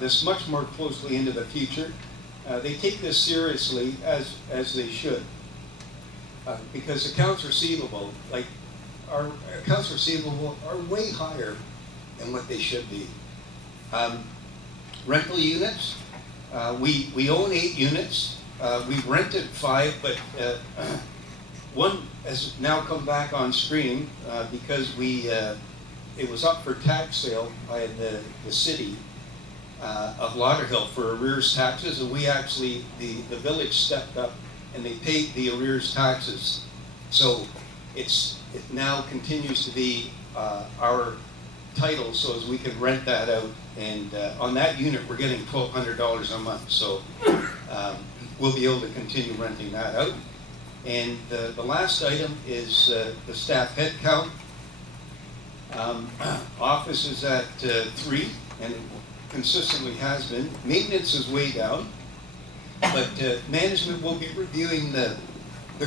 this much more closely into the future. They take this seriously as they should, because accounts receivable, like our accounts receivable, are way higher than what they should be. Rental units, we own 8 units. We've rented 5, but one has now come back on stream because it was up for tax sale by the city of Lauderhill for arrears taxes, and we actually, the village stepped up and they paid the arrears taxes. So it now continues to be our title, so as we can rent that out. And on that unit, we're getting $1,200 a month. So we'll be able to continue renting that out. And the last item is the staff head count. Office is at 3, and it consistently has been. Maintenance is way down, but management will be reviewing the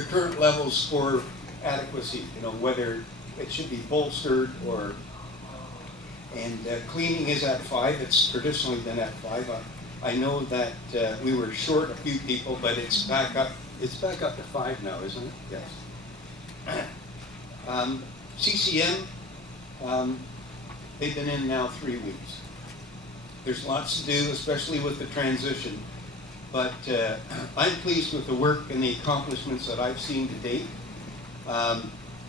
current levels for adequacy, whether it should be bolstered or, and cleaning is at 5. It's traditionally been at 5. I know that we were short a few people, but it's back up to 5 now, isn't it? Yes. CCM, they've been in now 3 weeks. There's lots to do, especially with the transition, but I'm pleased with the work and the accomplishments that I've seen to date.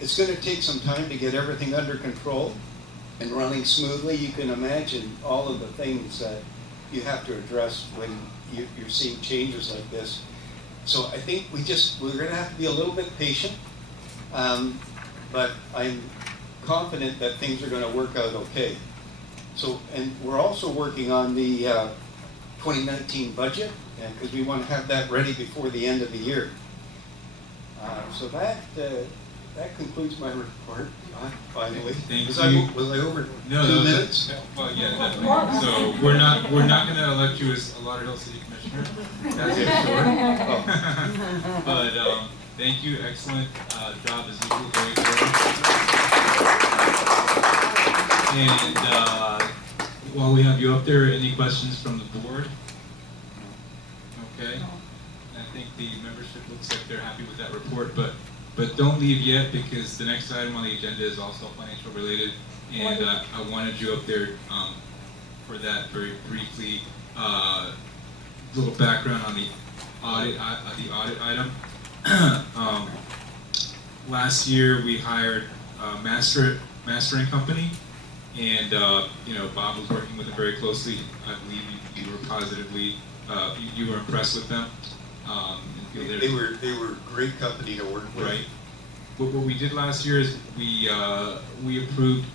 It's going to take some time to get everything under control and running smoothly. You can imagine all of the things that you have to address when you're seeing changes like this. So I think we're going to have to be a little bit patient, but I'm confident that things are going to work out okay. So, and we're also working on the 2019 budget, because we want to have that ready before the end of the year. So that concludes my report. Finally, Thank was you. was I over No, 2 minutes? Well, yeah, definitely. So we're not going to elect you as a Lauderhill City Commissioner. That's for sure. Oh. But thank you. Excellent job as usual. Very thorough. And while we have you up there, any questions from the board? Okay. I think the membership looks like they're happy with that report, but don't leave yet, because the next item on the agenda is also financial related, and I wanted you up there for that very briefly. Little background on the audit item. Last year we hired a mastering company, and Bob was working with them very closely. I believe you were positively you were impressed with them. They were a great company to work with. Right. What we did last year is we approved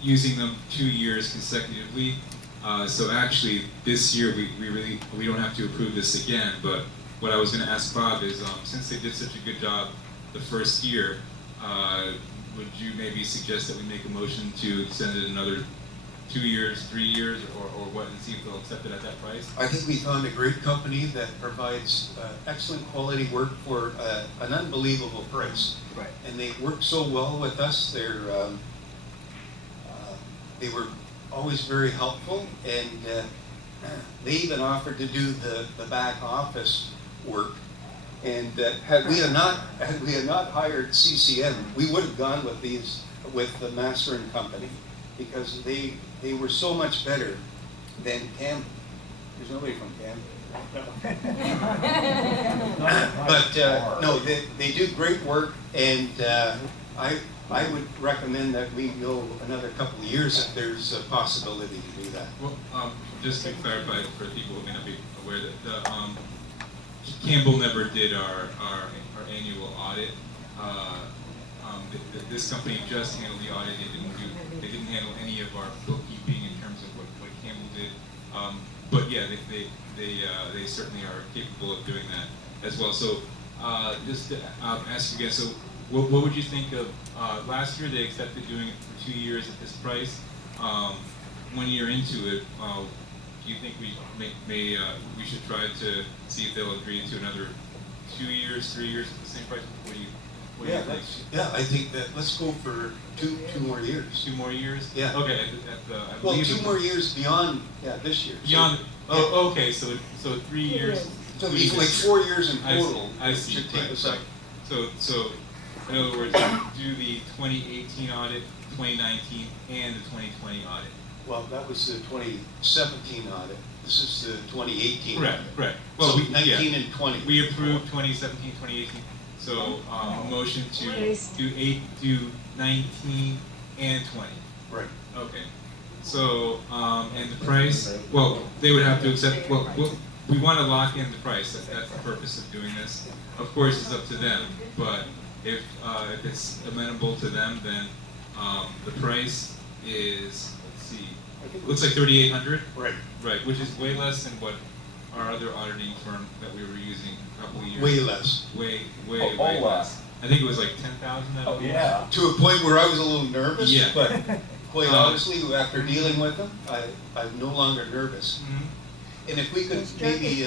using them 2 years consecutively. So actually, this year we don't have to approve this again. But what I was going to ask Bob is, since they did such a good job the first year, would you maybe suggest that we make a motion to extend it another 2 years, 3 years, or what, and see if they'll accept it at that price? I think we found a great company that provides excellent quality work for an unbelievable price. Right. And they work so well with us. They were always very helpful, and they even offered to do the back office work. And had we not hired CCM, we would have gone with the mastering company, because they were so much better than Campbell. There's nobody from Campbell. But no, they do great work, and I would recommend that we go another couple of years if there's a possibility to do that. Well, just to clarify for people who may not be aware, that Campbell never did our annual audit. This company just handled the audit. They didn't handle any of our bookkeeping in terms of what Campbell did. But yeah, they certainly are capable of doing that as well. So just to ask you again, so what would you think of last year? They accepted doing it for 2 years at this price. 1 year into it, do you think we should try to see if they'll agree to another 2 years, 3 years at the same price? What do you? What do you think? I think that, let's go for two more years. 2 more years? Yeah. Okay, I Well, believe 2 more years beyond, this year. So- beyond, oh, okay, so 3 years. So it'd be like 4 years in I see, total. I see, Should take right, us up. right. So, in other words, do the 2018 audit, 2019, and the 2020 audit. Well, that was the 2017 audit. This is the 2018 Correct, audit. correct. So Well, 19 and 20. We approved 2017, 2018, so, a motion to do 19 and 20. Right. Okay, so, and the price, well, they would have to accept, well, we want to lock in the price, that's the purpose of doing this. Of course, it's up to them, but if it's amenable to them, then, the price is, let's see, looks like 3,800, Right. right, which is way less than what our other auditing firm that we were using a couple of years. Way less. Way Oh, less. I think it was like 10,000, I Oh, believe. yeah. To a point where I was a little nervous. Yeah. But quite honestly, after dealing with them, I'm no longer nervous. Mhm. And if we could maybe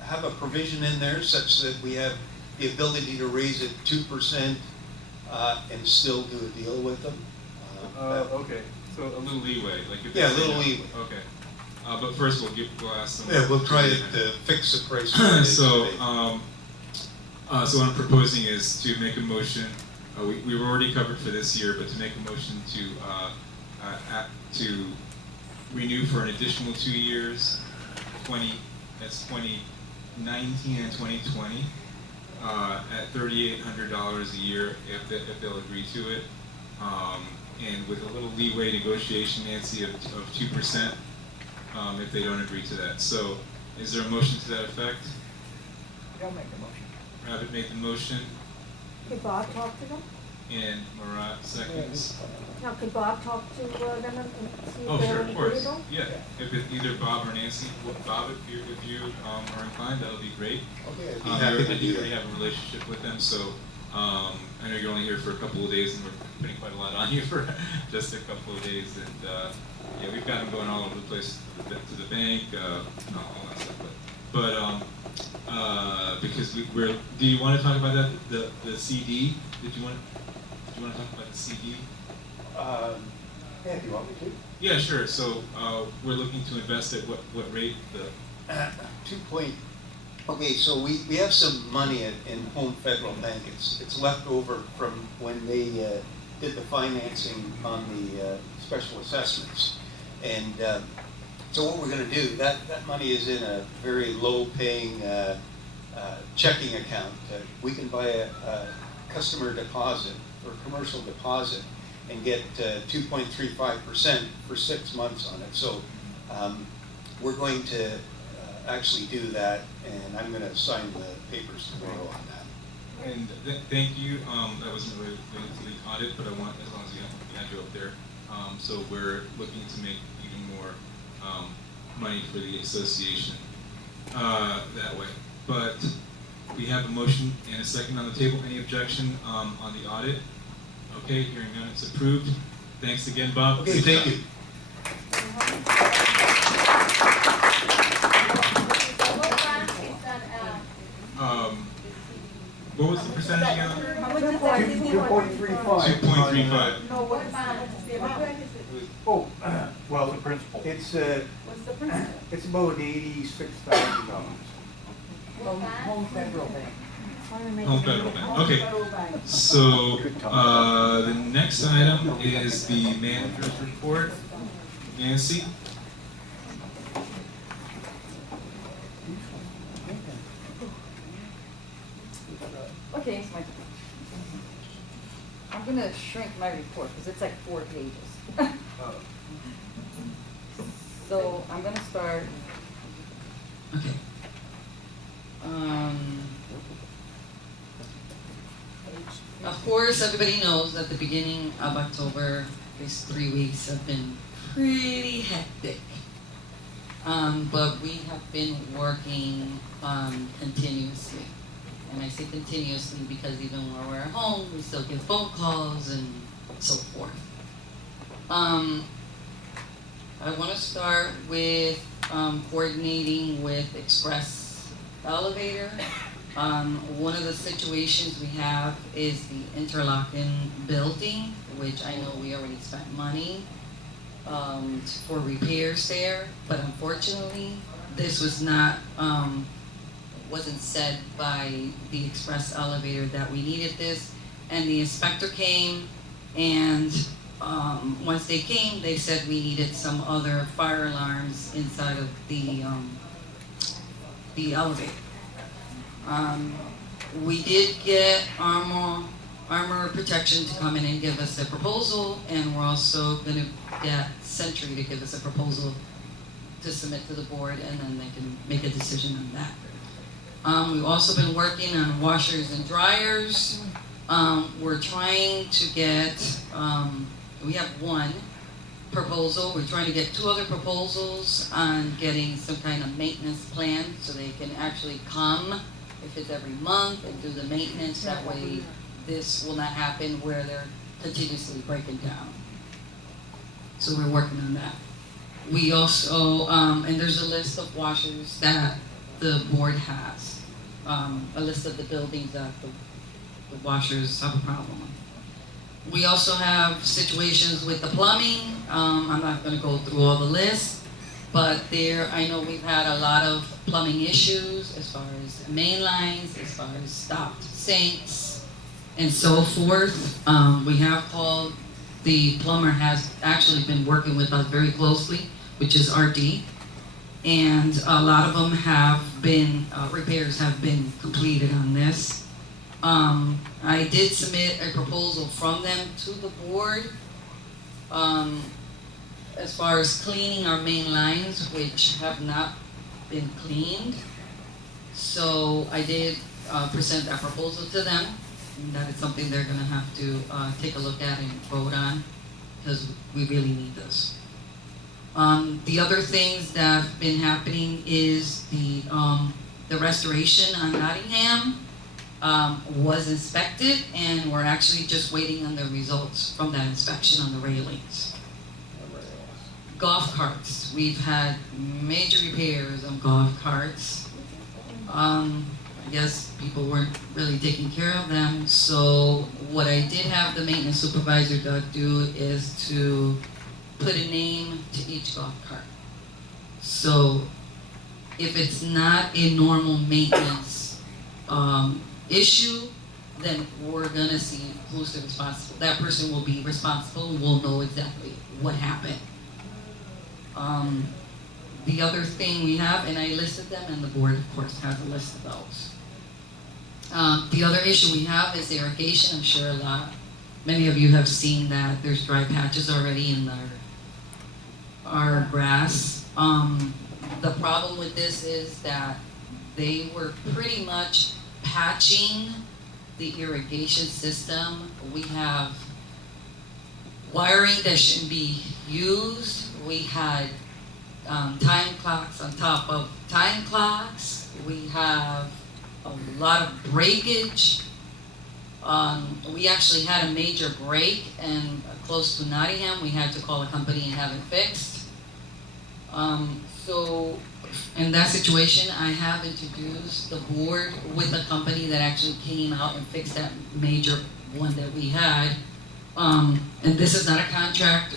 have a provision in there such that we have the ability to raise it 2% and still do a deal with them. Okay, so a little leeway, like if. Yeah, they a say little no. leeway. Okay, but first we'll ask them. Yeah, we'll try to fix the price. where it is So, today. so what I'm proposing is to make a motion, we were already covered for this year, but to make a motion to renew for an additional 2 years, that's 2019 and 2020, at $3,800 a year if they'll agree to it. And with a little leeway negotiation, Nancy, of 2%, if they don't agree to that. So, is there a motion to that effect? I'll make the motion. Rabbit made the motion, Could Bob talk to them? and Marat seconds. Now, could Bob talk to them and see Oh, if sure, they're of course. agreeable? Yeah, if it's either Bob or Nancy, Bob, if you are inclined, that would be great. Okay, I'd be I happy to think do we that. already have a relationship with them, so, I know you're only here for a couple of days, and we're putting quite a lot on you for just a couple of days, and, yeah, we've got them going all over the place, to the bank, all that stuff, but, because we're, do you want to talk about that, the CD? Did you want to talk about the CD? Yeah, if you want me to. Yeah, sure, so, we're looking to invest at what rate, the, 2 okay, so we have some money in Home Federal Bank. It's left over from when they did the financing on the special assessments. And so what we're gonna do, that money is in a very low-paying checking account. We can buy a customer deposit or commercial deposit and get 2.35% for 6 months on it. So we're going to actually do that, and I'm gonna sign the papers tomorrow on that. and thank you, that wasn't related to the audit, but I want, as long as you had you up there. So we're looking to make even more, money for the association, that way. But we have a motion and a second on the table. Any objection, on the audit? Okay, hearing none, it's approved. Thanks again, Bob. Okay, Good thank job. you. What was the percentage again? How much is that? 2.35. 2.35. No, what is, how much is the amount? Oh, well, the principal. It's, What's the principal? it's about $86,000. Home Federal Bank. Home Federal Bank, okay. Home Federal Bank. So, the next item is the manager's report. Nancy? Okay, it's my turn. I'm gonna shrink my report because it's like 4 pages. So I'm gonna start. Okay. Of course, everybody knows at the beginning of October, these 3 weeks have been pretty hectic. But we have been working continuously. And I say continuously because even when we're at home, we still get phone calls and so forth. I want to start with coordinating with Express Elevator. One of the situations we have is the interlocking building, which I know we already spent money for repairs there, but unfortunately, this was not, wasn't said by the express elevator that we needed this, and the inspector came, and once they came, they said we needed some other fire alarms inside of the elevator. We did get Armor Protection to come in and give us a proposal, and we're also gonna get Century to give us a proposal to submit to the board, and then they can make a decision on that. We've also been working on washers and dryers. We're trying to get, we have one proposal. We're trying to get 2 other proposals on getting some kind of maintenance plan so they can actually come, if it's every month, and do the maintenance. That way this will not happen where they're continuously breaking down. So we're working on that. We also, and there's a list of washers that the board has, a list of the buildings that the washers have a problem with. We also have situations with the plumbing. I'm not gonna go through all the lists, but there, I know we've had a lot of plumbing issues as far as main lines, as far as stopped sinks, and so forth. We have called, the plumber has actually been working with us very closely, which is RD, and a lot of them have been, repairs have been completed on this. I did submit a proposal from them to the board, as far as cleaning our main lines, which have not been cleaned. So I did present that proposal to them, and that is something they're gonna have to take a look at and vote on, because we really need this. The other things that have been happening is the restoration on Nottingham was inspected, and we're actually just waiting on the results from that inspection on the railings. Golf carts, we've had major repairs on golf carts. I guess people weren't really taking care of them, so what I did have the maintenance supervisor do is to put a name to each golf cart. So if it's not a normal maintenance issue, then we're gonna see who's the responsible. That person will be responsible, and we'll know exactly what happened. The other thing we have, and I listed them, and the board of course has a list of those. The other issue we have is irrigation. I'm sure many of you have seen that there's dry patches already in our grass. The problem with this is that they were pretty much patching the irrigation system. We have wiring that shouldn't be used. We had time clocks on top of time clocks. We have a lot of breakage. We actually had a major break, and close to Nottingham, we had to call a company and have it fixed. So in that situation, I have introduced the board with a company that actually came out and fixed that major one that we had. And this is not a contract,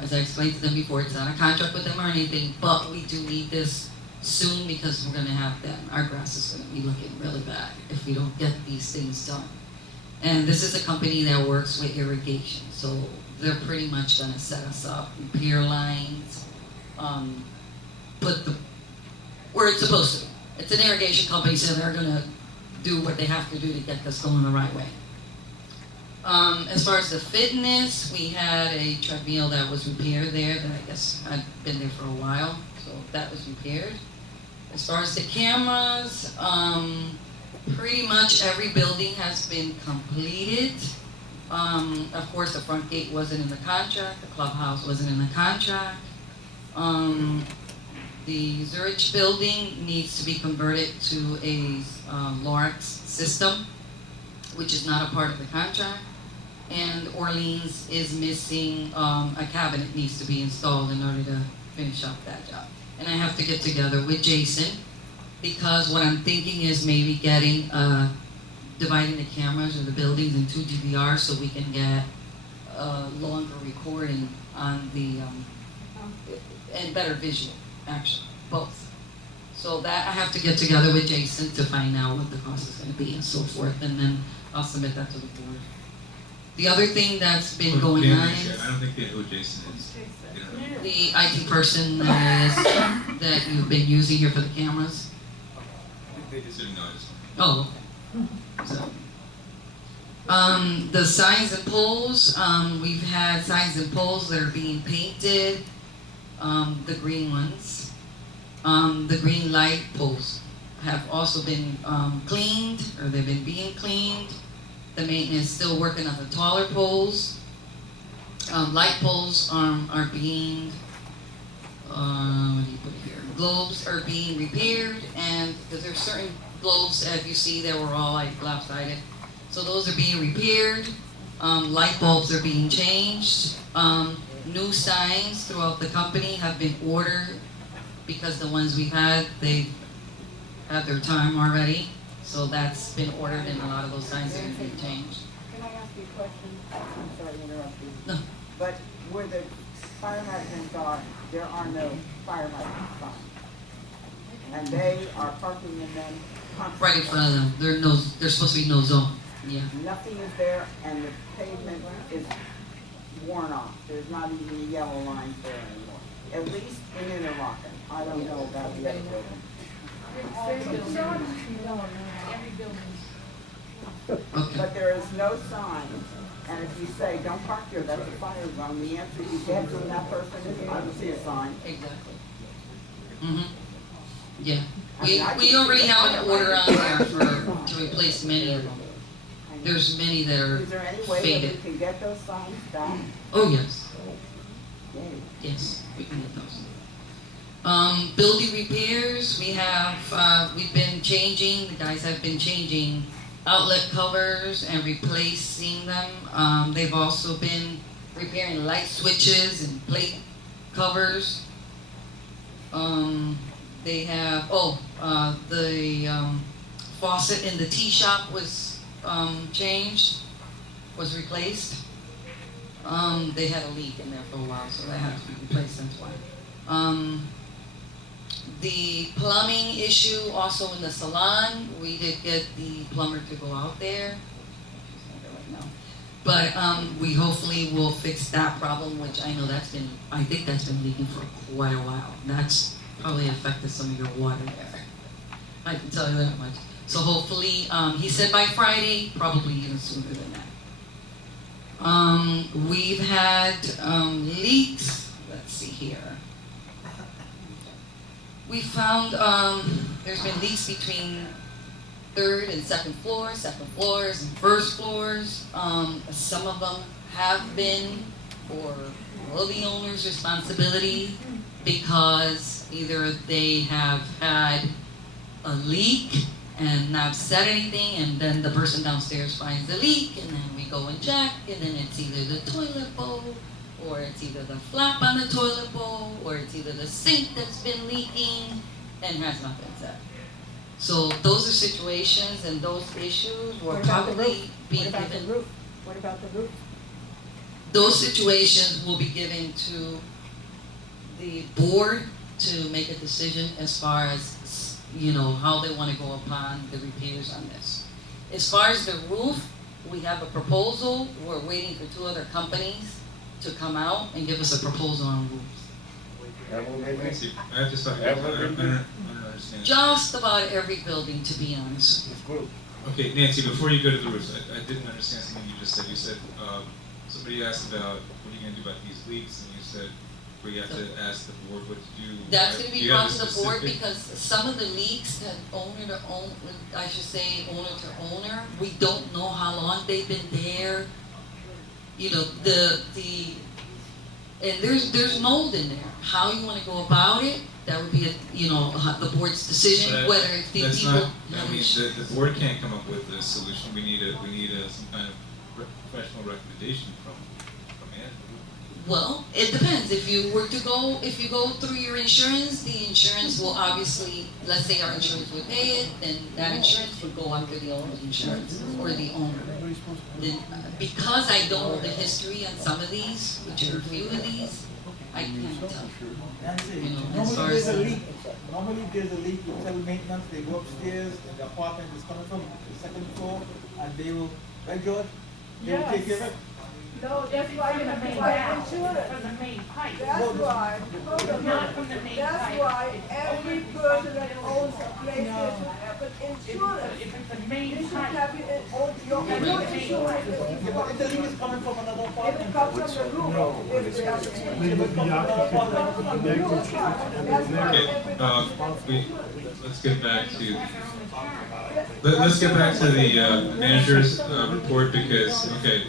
as I explained to them before, it's not a contract with them or anything, but we do need this soon because we're gonna have them, our grass is gonna be looking really bad if we don't get these things done. And this is a company that works with irrigation, so they're pretty much gonna set us up, repair lines, put where it's supposed to. It's an irrigation company, so they're gonna do what they have to do to get this going the right way. As far as the fitness, we had a treadmill that was repaired there that I guess had been there for a while, so that was repaired. As far as the cameras, pretty much every building has been completed. Of course, the front gate wasn't in the contract, the clubhouse wasn't in the contract. The Zurich building needs to be converted to a Lorex system, which is not a part of the contract. And Orleans is missing, a cabinet needs to be installed in order to finish up that job. And I have to get together with Jason because what I'm thinking is maybe getting, dividing the cameras or the buildings in 2 DVRs so we can get longer recording on the, and better visual, actually, both. So that, I have to get together with Jason to find out what the cost is gonna be and so forth, and then I'll submit that to the board. The other thing that's been going on I is don't think they know who Jason is. They don't know. the IT person that you've been using here for the cameras. They just didn't know. I just- Oh, okay. So, the signs and poles, we've had signs and poles that are being painted, the green ones. The green light poles have also been, cleaned, or they've been being cleaned. The maintenance is still working on the taller poles. Light poles, are being, what do you put here? Globes are being repaired, and because there's certain globes, as you see, that were all like lopsided. So those are being repaired. Light bulbs are being changed. New signs throughout the company have been ordered because the ones we had, they had their time already. So that's been ordered, and a lot of those signs are going to be changed. Can I ask you a question? I'm sorry to interrupt you. No. But where the fire hydrants are, there are no fire hydrant signs. And they are parking in them constantly. Right in front of them. There's supposed to be no zone. Yeah. Nothing is there, and the pavement is worn off. There's not even a yellow line there anymore. At least in Interlochen. I don't know about the other buildings. Okay. But there is no sign, and if you say, don't park here, that's a fire zone, the answer you get from that person is, I don't see a sign. Exactly. Mhm. Yeah. I mean, I We can already see the have an fire order on hydrants. there to replace many of them. There's many that are Is there any way that faded. we can get those signs back? Oh, yes. Yay. Yes, we can get those. Building repairs, we've been changing, the guys have been changing outlet covers and replacing them. They've also been repairing light switches and plate covers. They have, the faucet in the tea shop was changed, was replaced. They had a leak in there for a while, so that had to be replaced, that's why. The plumbing issue also in the salon, we did get the plumber to go out there. She's not there right now. But we hopefully will fix that problem, which I know I think that's been leaking for quite a while. That's probably affected some of your water there. I can tell you that much. So hopefully, he said by Friday, probably even sooner than that. We've had leaks. Let's see here. We found there's been leaks between third and second floors and first floors. Some of them have been or will be owner's responsibility because either they have had a leak and not said anything, and then the person downstairs finds the leak, and then we go and check, and then it's either the toilet bowl, or it's either the flap on the toilet bowl, or it's either the sink that's been leaking and has not been said. So those are situations and those issues will What about the probably roof? be What about the given. roof? What about the roof? Those situations will be given to the board to make a decision as far as, how they want to go upon the repairs on this. As far as the roof, we have a proposal. We're waiting for 2 other companies to come out and give us a proposal on roofs. Nancy, I have to stop you. I don't understand. Just about every building, to be honest. Okay, Nancy, before you go to the roofs, I didn't understand something you just said. You said, somebody asked about, what are you gonna do about these leaks? And you said, we have to ask the board what to do. That's gonna Do be you have brought a to the board specific- because some of the leaks that owner to owner, we don't know how long they've been there. And there's mold in there. How you wanna go about it, that would be the board's decision, But whether it's the That's people. not, the board can't come up with a solution. We need some kind of professional recommendation from management. Well, it depends. If you go through your insurance, the insurance will obviously, let's say our insurance would pay it, then that insurance would go under the owner's insurance or the owner. Then, because I don't know the history on some of these, which are a few of these, I can't tell. That's it. You know, as Normally far there's as- a leak. Normally there's a leak, you tell maintenance, they go upstairs and the apartment is coming from the second floor and they will, right George? They will take care of it. No, that's why you have to buy insurance. From the main pipe. That's why, Not from the main that's pipe. why every person that owns a PlayStation should have an If insurance. it's the You main should pipe. have it on your insurance. If the leak is coming from another If it apartment. comes from the roof, if it comes from the roof, that's why Okay, everybody. let's get back to, let's get back to the manager's report because, okay,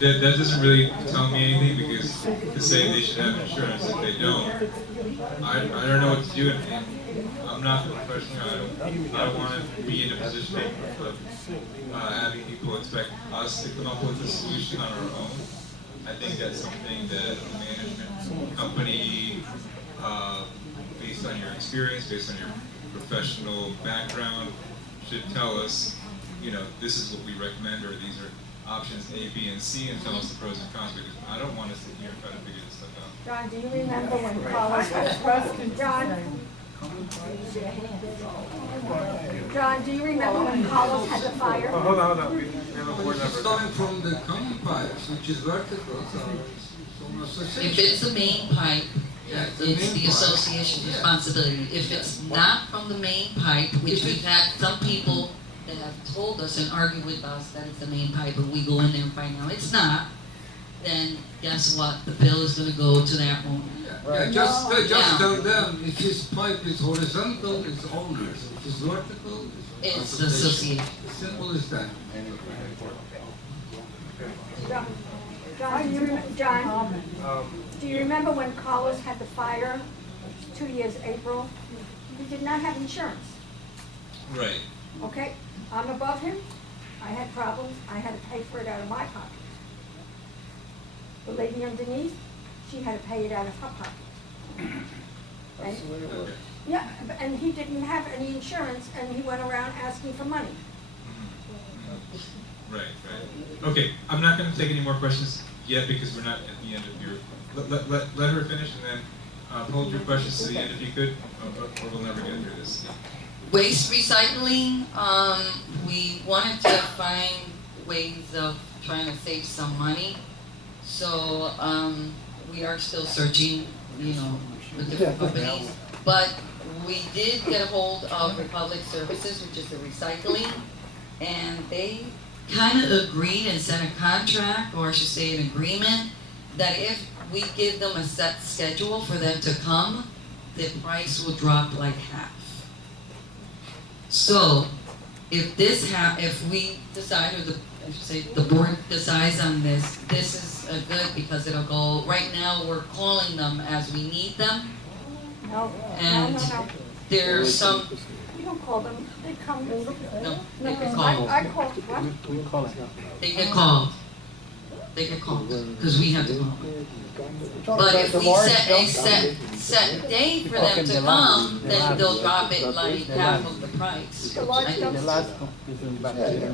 that doesn't really tell me anything because to say they should have insurance if they don't, I don't know what to do and I'm not the professional, I don't wanna be in a position of having people expect us to come up with a solution on our own. I think that's something that the management company, based on your experience, based on your professional background, should tell us, you know, this is what we recommend, or these are options A, B, and C, and tell us the pros and cons, because I don't want to sit here and try to figure this stuff out. John, do you remember when Carlos had, John, do you remember when Carlos had the fire? Hold on, we have a board It's member. coming from the common pipes, which is vertical, so it's almost If it's the main pipe, Yeah, it's the main the pipe. association's Yeah. responsibility. If it's not from the main pipe, which we've had some people that have told us and argued with us that it's the main pipe, and we go in there and find out it's not, then guess what? The bill is gonna go to that owner. Yeah, just Yeah. tell them if his pipe is horizontal, it's owners. If it's vertical, It's the association. As simple as that. John, do you remember when Carlos had the fire, 2 years April? He did not have insurance, Right. okay? I'm above him, I had problems, I had to pay for it out of my pocket. The lady underneath, she had to pay it out of her pocket. And- Yeah, and he didn't have any insurance, and he went around asking for money. Right, right. Okay, I'm not gonna take any more questions yet because we're not at the end of your, let her finish and then hold your questions to the end if you could, or we'll never get through this. Waste recycling, we wanted to find ways of trying to save some money. So, we are still searching, you know, with different companies. But we did get a hold of Republic Services, which is the recycling, and they kind of agreed and sent a contract, or I should say an agreement, that if we give them a set schedule for them to come, the price will drop like half. So, if if we decide, or I should say, the board decides on this, this is good because it'll go, right now, we're calling them as we need them. No, And there's some, You don't call them, they come. no, they get I called, called, what? they get called. They get called, because we have to call them. But if we set a set date for them to come, then they'll drop it like half of the price. The large I think- dumpster. Okay.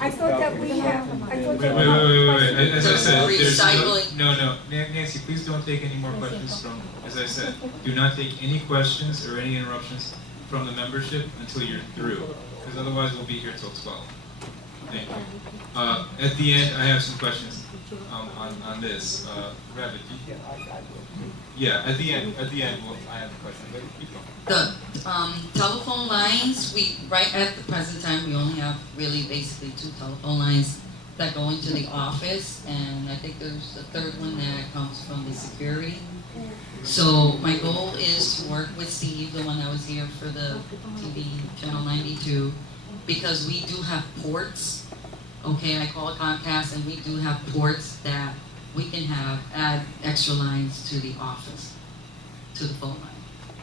I thought that we have, I thought that. Wait. As I said, there's Recycling. no. Nancy, please don't take any more questions from, as I said, do not take any questions or any interruptions from the membership until you're through, because otherwise we'll be here till 12. Thank you. At the end, I have some questions on this. Rabbit, yeah, at the end, well, I have a question, but keep going. The telephone lines, right at the present time, we only have really basically 2 telephone lines that go into the office, and I think there's a third one that comes from the security. So my goal is to work with Steve, the one that was here for the TV channel 92, because we do have ports. Okay, I call it Comcast, and we do have ports that we can add extra lines to the office, to the phone line.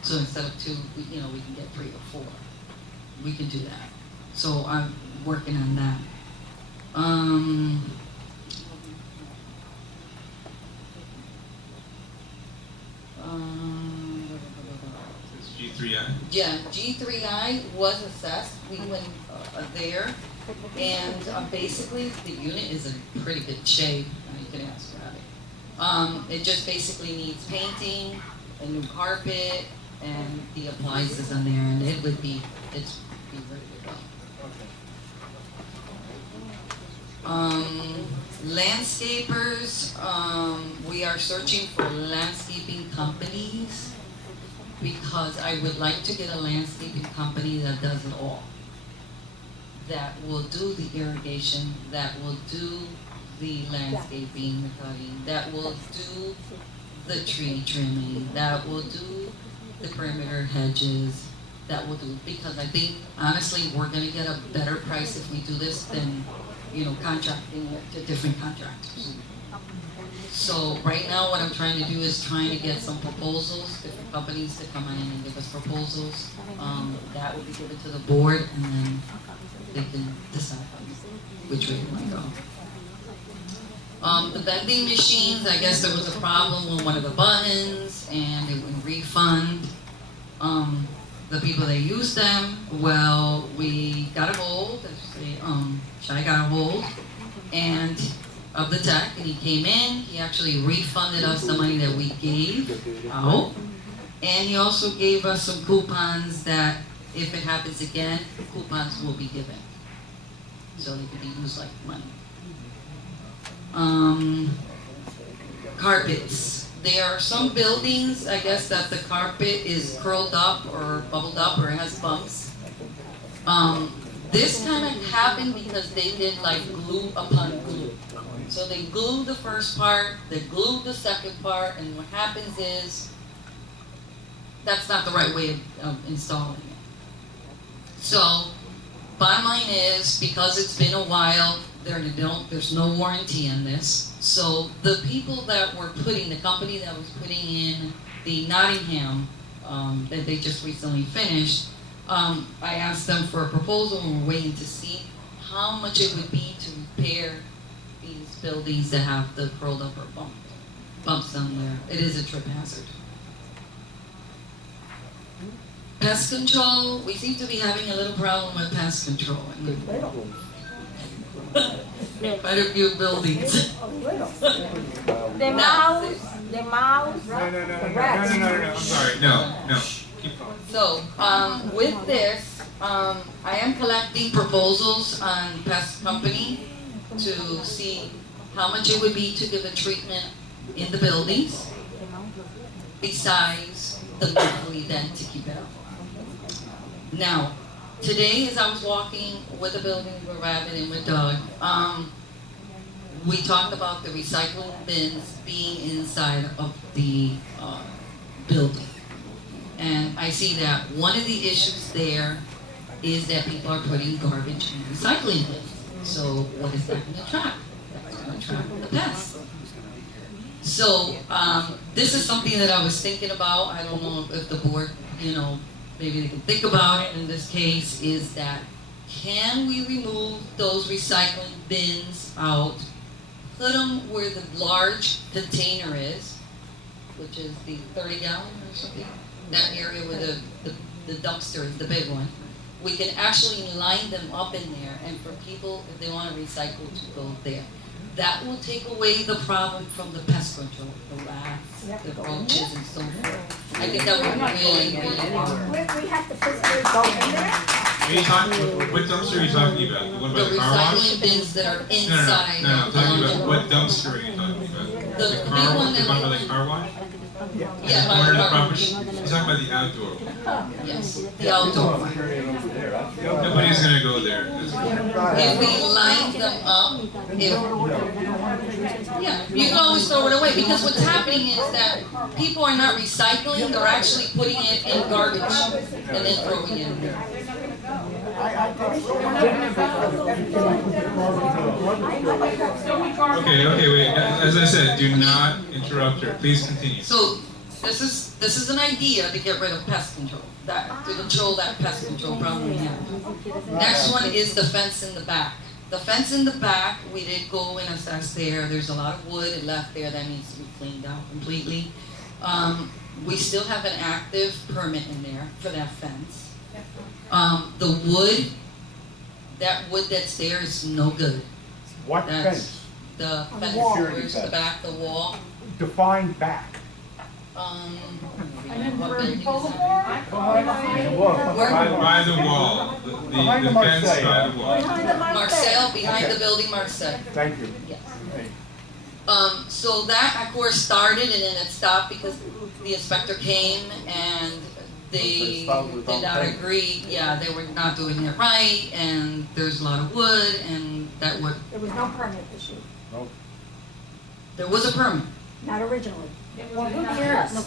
So instead of 2, we can get 3 or 4. We can do that. So I'm working on that. G3I? Yeah, G3I was assessed, we went there, and basically, the unit is in pretty good shape, you can ask about it. It just basically needs painting, a new carpet, and the appliances on there, and it's be ready to go. Landscapers, we are searching for landscaping companies because I would like to get a landscaping company that does it all. That will do the irrigation, that will do the landscaping, the cutting, that will do the tree trimming, that will do the perimeter hedges, that will do, because I think honestly, we're gonna get a better price if we do this than, contracting it to different contractors. So right now, what I'm trying to do is trying to get some proposals, different companies to come in and give us proposals. That will be given to the board, and then they can decide which way they want to go. The vending machines, I guess there was a problem with one of the buttons, and they wouldn't refund the people that used them. Well, we got a hold, Shai got a hold, and of the tech, and he came in, he actually refunded us the money that we gave out, and he also gave us some coupons that if it happens again, coupons will be given. So they could be used like money. Carpets. There are some buildings, I guess, that the carpet is curled up or bubbled up or it has bumps. This kind of happened because they did like glue upon glue. So they glued the first part, they glued the second part, and what happens is that's not the right way of installing it. So, bottom line is, because it's been a while, there's no warranty on this. So the people that were the company that was putting in the Nottingham, that they just recently finished, I asked them for a proposal, and we're waiting to see how much it would be to repair these buildings that have the curled up or bumps on there. It is a trip hazard. Pest control, we seem to be having a little problem with pest control. Quite a few buildings. The mouse, the mouse, the rats. I'm sorry, no, keep going. So, with this, I am collecting proposals on pest company to see how much it would be to give a treatment in the buildings, besides the monthly then to keep it up. Now, today as I was walking with the building with Rabbit and with Doug, we talked about the recycling bins being inside of the building. And I see that one of the issues there is that people are putting garbage in recycling bins. So what is that going to trap? That's going to trap the pests. So this is something that I was thinking about. I don't know if the board, maybe they can think about it in this case, is that can we remove those recycling bins out, put them where the large container is, which is the 30-gallon or something, that area where the dumpster is, the big one. We can actually line them up in there, and for people, if they want to recycle, to go there. That will take away the problem from the pest control, the rats, the roaches, and so forth. I think that would really, really work. We have to physically go in there. What dumpster are you talking about? The one by The the car wash? recycling bins that are inside. No, I'm talking about, what dumpster are you talking about? The The big car, one the that one by we- the car wash? Yeah, The one in the by property? You're talking about the outdoor one. yes, the outdoor one. Nobody's gonna go there. If we line them up, you can always throw it away, because what's happening is that people are not recycling, they're actually putting it in garbage and then throwing it in there. Okay, wait, as I said, do not interrupt her, please continue. So this is an idea to get rid of pest control, to control that pest control problem we have. Next one is the fence in the back. The fence in the back, we did go and assess there. There's a lot of wood left there that needs to be cleaned out completely. We still have an active permit in there for that fence. The wood, that wood that's there is no good. What That's fence? the On the fence, wall. where's the back, the wall. Define back. And then What where building is both that? Behind the wall. By the wall, Behind the the fence Marseille. by the wall. Behind the Marcel, behind Okay. the building Marcel, Thank you. yes. Hey. So that, of course, started and then it stopped because the inspector came and they did not agree, yeah, they were not doing it right, and there's a lot of wood, and that would, There was no permit issued, there was a permit. not originally. It was Well, who enough. cares?